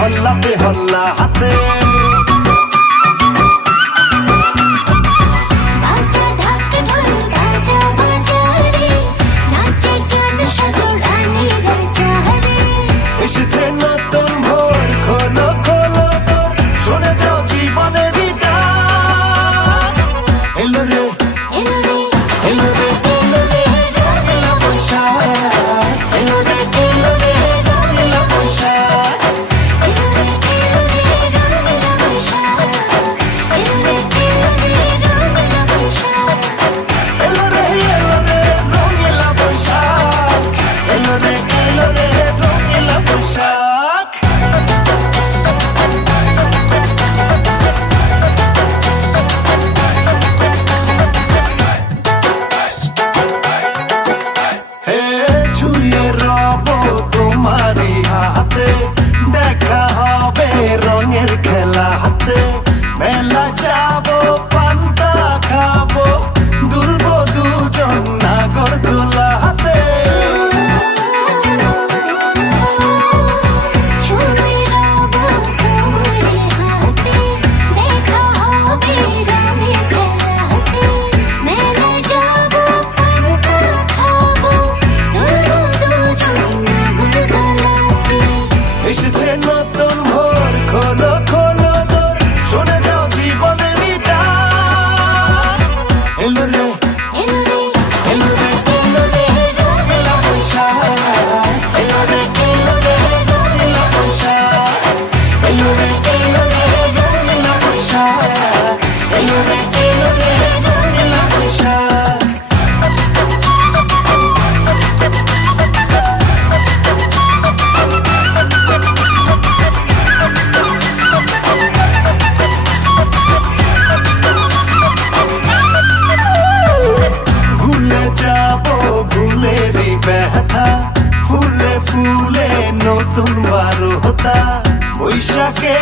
হল্লাতে হল্লা হাতে এসেছে নতুন ভোর, খোলো খোলো তোর, শুনে যাও জীবনেরই ডাক। এলো রে এলো রে এলো রে এলো রে রঙিলা বৈশাখ, এলো রে এলো রে রঙিলা বৈশাখ, এলো রে এলো রে রঙিলা বৈশাখ, এলো রে এলো রে রঙিলা বৈশাখ, এলো রে এলো রে রঙিলা বৈশাখ, এলো রে এলো রে রঙিলা বৈশাখ। হে ছুঁয়ে রব তোমারই হাতে, দেখা হবে রঙের খেলা হাতে, মেলা যাবো পান্তা খাবো, দুলবো দুজন নাগরদোলা হাতে। এসেছে নতুন ভোর, খোলো খোলো তোর, শুনে যাও জীবনেরই ডাক। এলো রে এলো রে এলো রে এলো রে রঙিলা বৈশাখ, এলো রে এলো রে রঙিলা বৈশাখ, এলো রে এলো রে রঙিলা বৈশাখ, এলো রে এলো রে রঙিলা বৈশাখ। ভুলে যাবো ভুলেরই ব্যথা, ফুলে ফুলে নতুন বারোতা, বৈশাখে